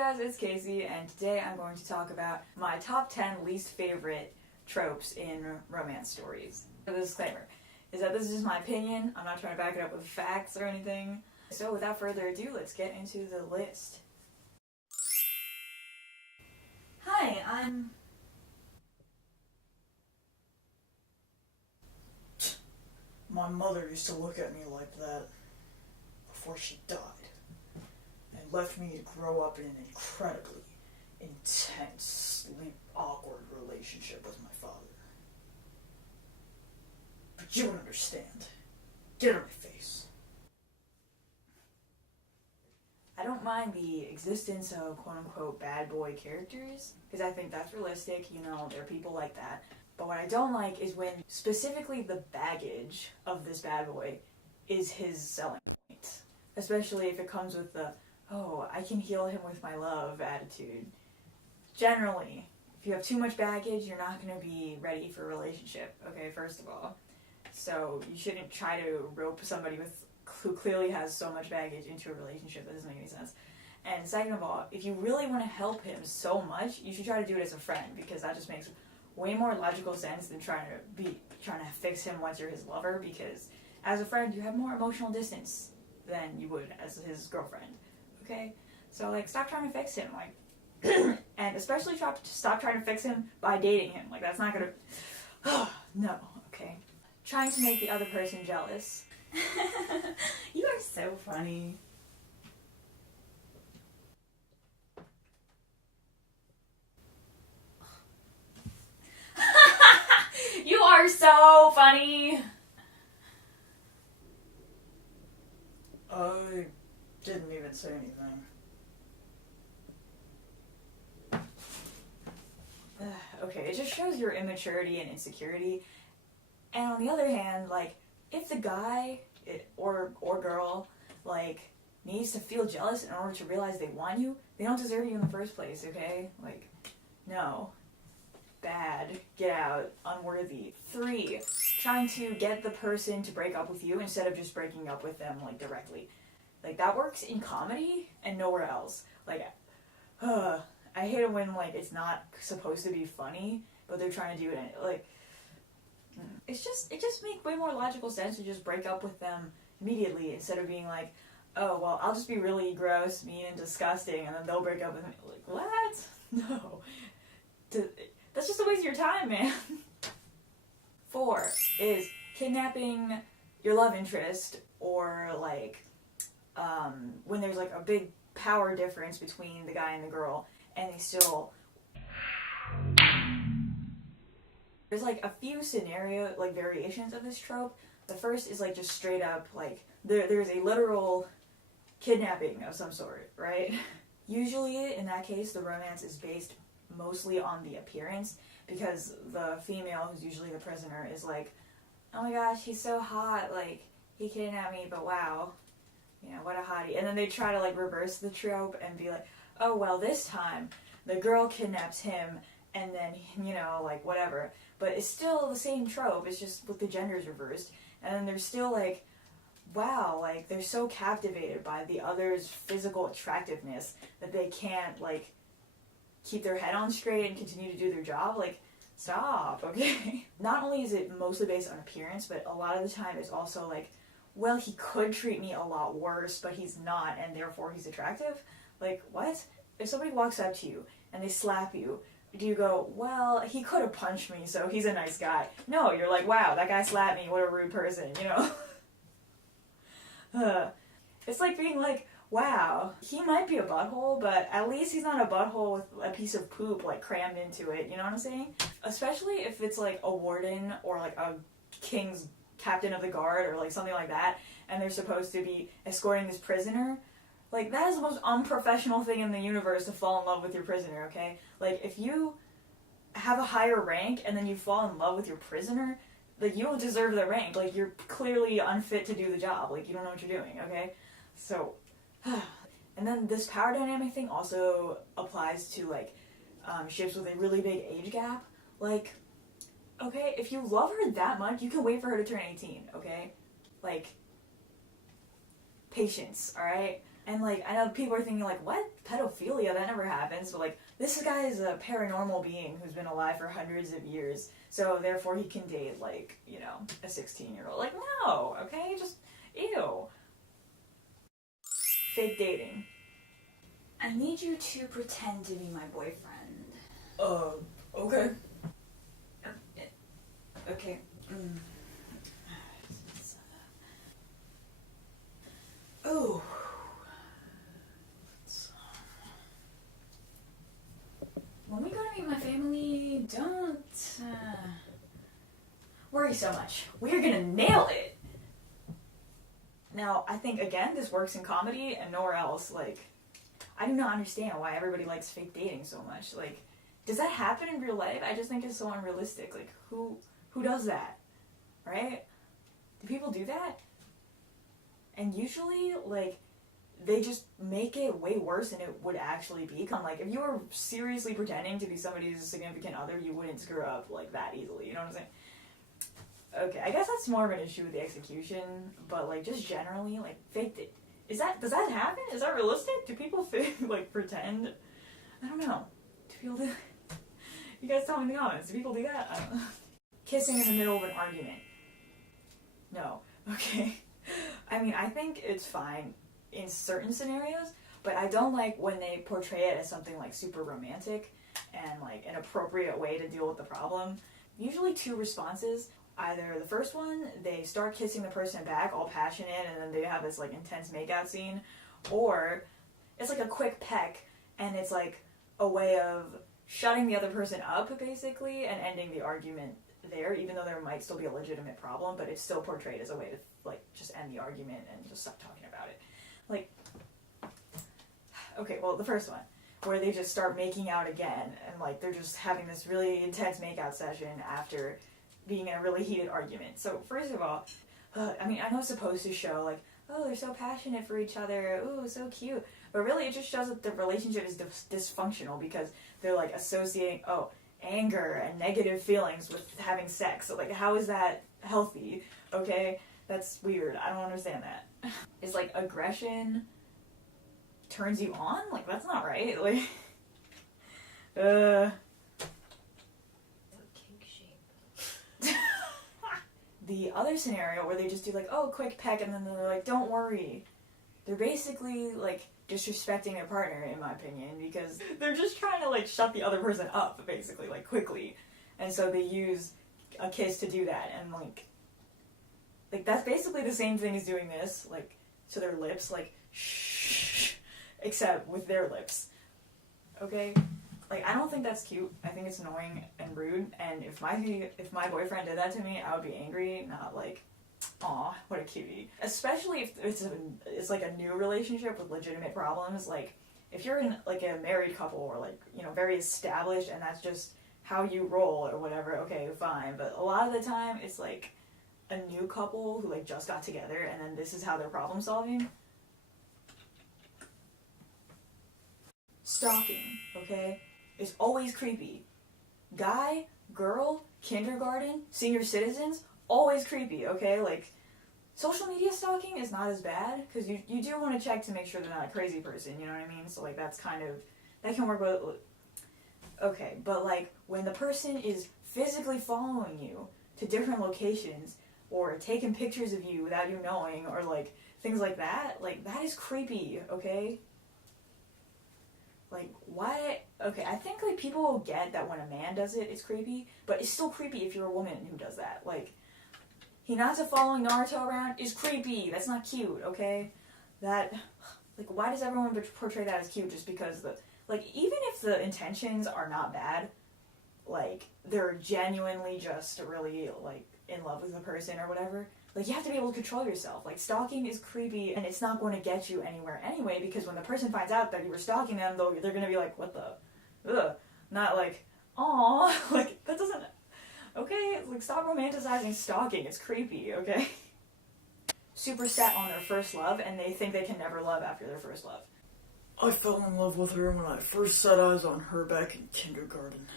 guys, it's Casey, and today I'm going to talk about my top 10 least favorite tropes in romance stories. The disclaimer is that this is just my opinion. I'm not trying to back it up with facts or anything. So without further ado, let's get into the list. Hi, My mother used to look at me like that before she died, and left me to grow up in an incredibly intensely awkward relationship with my father. But you don't understand. Get out of my face. I don't mind the existence of quote-unquote bad boy characters, because I think that's realistic, there are people like that. But what I don't like is when specifically the baggage of this bad boy is his selling point. Especially if it comes with the, oh, I can heal him with my love attitude. Generally, if you have too much baggage, you're not going to be ready for a relationship, okay, first of all. So you shouldn't try to rope somebody who clearly has so much baggage into a relationship. That doesn't make any sense. And second of all, if you really want to help him so much, you should try to do it as a friend, because that just makes way more logical sense than trying to fix him once you're his lover, because as a friend you have more emotional distance than you would as his girlfriend. Okay? So stop trying to fix him, and especially stop trying to fix him by dating him. That's not gonna no, okay. Trying to make the other person jealous. You are so funny. You are so funny. I didn't even say anything. Okay, it just shows your immaturity and insecurity. And on the other hand, if the guy or girl needs to feel jealous in order to realize they want you, they don't deserve you in the first place, okay? No. Bad. Get out. Unworthy. 3. Trying to get the person to break up with you instead of just breaking up with them, directly. That works in comedy and nowhere else. I hate it when, it's not supposed to be funny, but they're trying to do it, it just makes way more logical sense to just break up with them immediately instead of being oh, well, I'll just be really gross, mean, and disgusting, and then they'll break up with me. What? No. That's just a waste of your time, man. 4 is kidnapping your love interest, or when there's a big power difference between the guy and the girl, and they still... There's a few scenario variations of this trope. The first is just straight up there's a literal kidnapping of some sort, right? Usually in that case the romance is based mostly on the appearance, because the female, who's usually the prisoner, is oh my gosh, he's so hot, he kidnapped me, but wow, what a hottie. And then they try to reverse the trope and be oh well, this time the girl kidnaps him, and then whatever. But it's still the same trope, it's just with the genders reversed. And then they're still wow, they're so captivated by the other's physical attractiveness that they can't keep their head on straight and continue to do their job. Stop, okay? Not only is it mostly based on appearance, but a lot of the time it's also well, he could treat me a lot worse, but he's not, and therefore he's attractive. What? If somebody walks up to you and they slap you, do you go, well, he could have punched me, so he's a nice guy? No, you're wow, that guy slapped me, what a rude person, It's being wow, he might be a butthole, but at least he's not a butthole with a piece of poop crammed into it, you know what I'm saying? Especially if it's a warden or a king's captain of the guard or something like that, and they're supposed to be escorting this prisoner. That is the most unprofessional thing in the universe, to fall in love with your prisoner, okay? If you have a higher rank and then you fall in love with your prisoner, you don't deserve the rank. You're clearly unfit to do the job. You don't know what you're doing, okay? So, and then this power dynamic thing also applies to, ships with a really big age gap. Okay, if you love her that much, you can wait for her to turn 18, okay? Patience, alright? And, like, I know people are thinking, like, what? Pedophilia? That never happens. But, like, this guy is a paranormal being who's been alive for hundreds of years. So, therefore, he can date, like, you know, a 16-year-old. Like, no, okay? Just, ew. Fake dating. I need you to pretend to be my boyfriend. Okay. Okay. Oh. When we go to meet my family, don't worry so much. We're gonna nail it. Now, I think, again, this works in comedy and nowhere else. Like, I do not understand why everybody likes fake dating so much. Like, does that happen in real life? I just think it's so unrealistic. Like, who does that? Right? Do people do that? And usually, like, they just make it way worse than it would actually be. Like, if you were seriously pretending to be somebody's significant other, you wouldn't screw up, like, that easily. You know what I'm saying? Okay, I guess that's more of an issue with the execution, but, like, just generally, like, fake does that happen? Is that realistic? Do people like, pretend? I don't know. Do people do You guys tell me in the comments. Do people do that? I don't know. Kissing in the middle of an argument. No. Okay. I mean, I think it's fine in certain scenarios, but I don't like when they portray it as something, like, super romantic and, like, an appropriate way to deal with the problem. Usually 2 responses. Either the first one, they start kissing the person back, all passionate, and then they have this, like, intense makeout scene, or it's, like, a quick peck, and it's, like, a way of shutting the other person up, basically, and ending the argument there, even though there might still be a legitimate problem, but it's still portrayed as a way to, like, just end the argument and just stop talking about it. Like, okay, well, the first one, where they just start making out again, and, like, they're just having this really intense makeout session after being in a really heated argument. So, first of all, I mean, I know it's supposed to show, like, oh, they're so passionate for each other, ooh, so cute, but really it just shows that the relationship is dysfunctional because they're, like, associating, anger and negative feelings with having sex. So, like, how is that healthy? Okay? That's weird. I don't understand that. Is, like, aggression turns you on? Like, that's not right. Like, the other scenario where they just do, like, oh, quick peck, and then they're like, don't worry. They're basically, like, disrespecting their partner, in my opinion, because they're just trying to, like, shut the other person up, basically, like, quickly. And so they use a kiss to do that, and, like, that's basically the same thing as doing this, like, to their lips, like, shh, except with their lips. Okay? Like, I don't think that's cute. I think it's annoying and rude, and if my boyfriend did that to me, I would be angry, not like, aw, what a cutie. Especially if it's like a new relationship with legitimate problems. Like, if you're in, like, a married couple or, like, you know, very established and that's just how you roll or whatever, okay, fine. But a lot of the time, it's, like, a new couple who, like, just got together and then this is how they're problem solving. Stalking, okay? It's always creepy. Guy, girl, kindergarten, senior citizens, always creepy, okay? Like, social media stalking is not as bad, because you do want to check to make sure they're not a crazy person, you know what I mean? So, like, that's kind of, that can work with, okay, but, like, when the person is physically following you to different locations, or taking pictures of you without you knowing, or, like, things like, that is creepy, okay? Like, why? Okay, I think, like, people will get that when a man does it, it's creepy, but it's still creepy if you're a woman who does that. Like, Hinata following Naruto around is creepy. That's not cute, okay? That, like, why does everyone portray that as cute just because like, even if the intentions are not bad, like, they're genuinely just really, like, in love with the person or whatever, like, you have to be able to control yourself. Like, stalking is creepy, and it's not going to get you anywhere anyway, because when the person finds out that you were stalking them, they're going to be like, what the, ugh, not like, aw, like, that doesn't, okay, like, stop romanticizing stalking, it's creepy, okay? Super set on their first love, and they think they can never love after their first love. I fell in love with her when I first set eyes on her back in kindergarten.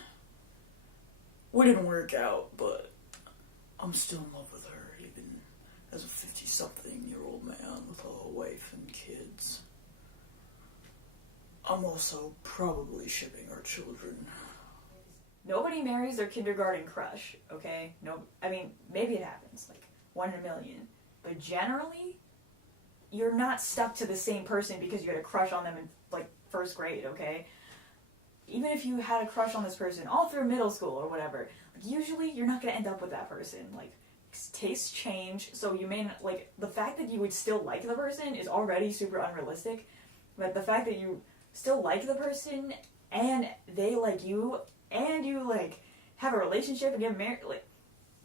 We didn't work out, but I'm still in love with her, even as a 50-something-year-old man with a wife and kids. I'm also probably shipping our children. Nobody marries their kindergarten crush, okay? No, I mean, maybe it happens, like 1 in a million. But generally, you're not stuck to the same person because you had a crush on them in, like, first grade, okay? Even if you had a crush on this person all through middle school or whatever, usually you're not going to end up with that person. Like, tastes change, so you may not, like, the fact that you would still like the person is already super unrealistic, but the fact that you still like the person and they like you and you, like, have a relationship and get married, like,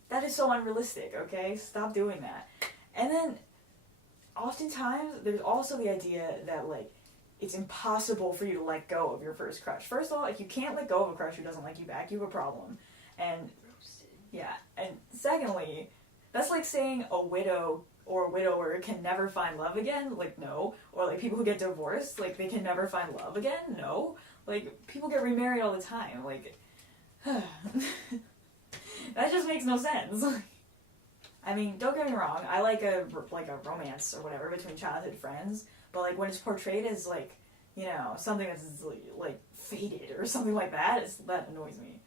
that is so unrealistic, okay? Stop doing that. And then, oftentimes, there's also the idea that, like, it's impossible for you to let go of your first crush. First of all, if you can't let go of a crush who doesn't like you back, you have a problem. And, yeah, and secondly, that's like saying a widow or a widower can never find love again. Like, no. Or, like, people who get divorced, like, they can never find love again. No. Like, people get remarried all the time. Like, that just makes no sense. I mean, don't get me wrong. I like a romance or whatever between childhood friends. But, like, when it's portrayed as, like, you know, something that's, like, faded or something like that, that annoys me.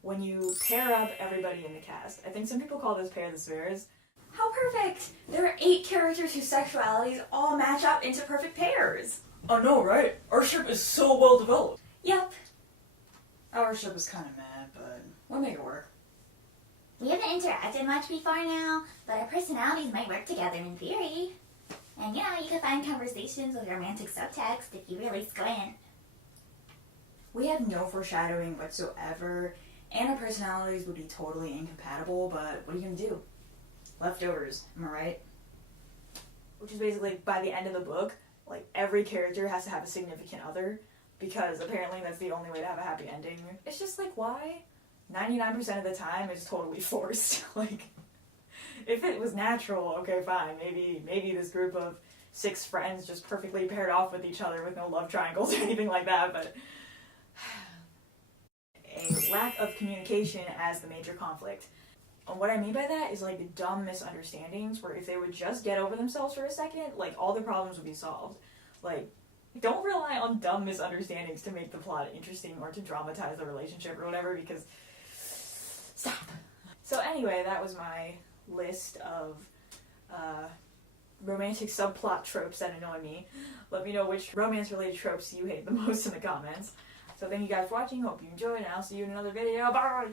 When you pair up everybody in the cast, I think some people call this pair the spheres. How perfect! There are 8 characters whose sexualities all match up into perfect pairs. I know, right? Our ship is so well developed. Yep. Our ship is kind of mad, but we'll make it work. We haven't interacted much before now, but our personalities might work together in theory. And you know, you can find conversations with romantic subtext if you really squint. We have no foreshadowing whatsoever, and our personalities would be totally incompatible, but what are you gonna do? Leftovers, am I right? Which is basically, by the end of the book, like, every character has to have a significant other, because apparently that's the only way to have a happy ending. It's just like, why? 99% of the time, it's totally forced. Like, if it was natural, okay, fine. Maybe this group of 6 friends just perfectly paired off with each other with no love triangles or anything like that, but a lack of communication as the major conflict. And what I mean by that is, like, dumb misunderstandings where if they would just get over themselves for a second, like, all their problems would be solved. Like, don't rely on dumb misunderstandings to make the plot interesting or to dramatize the relationship or whatever, because stop. So anyway, that was my list of romantic subplot tropes that annoy me. Let me know which romance-related tropes you hate the most in the comments. So thank you guys for watching, hope you enjoyed, and I'll see you in another video. Bye!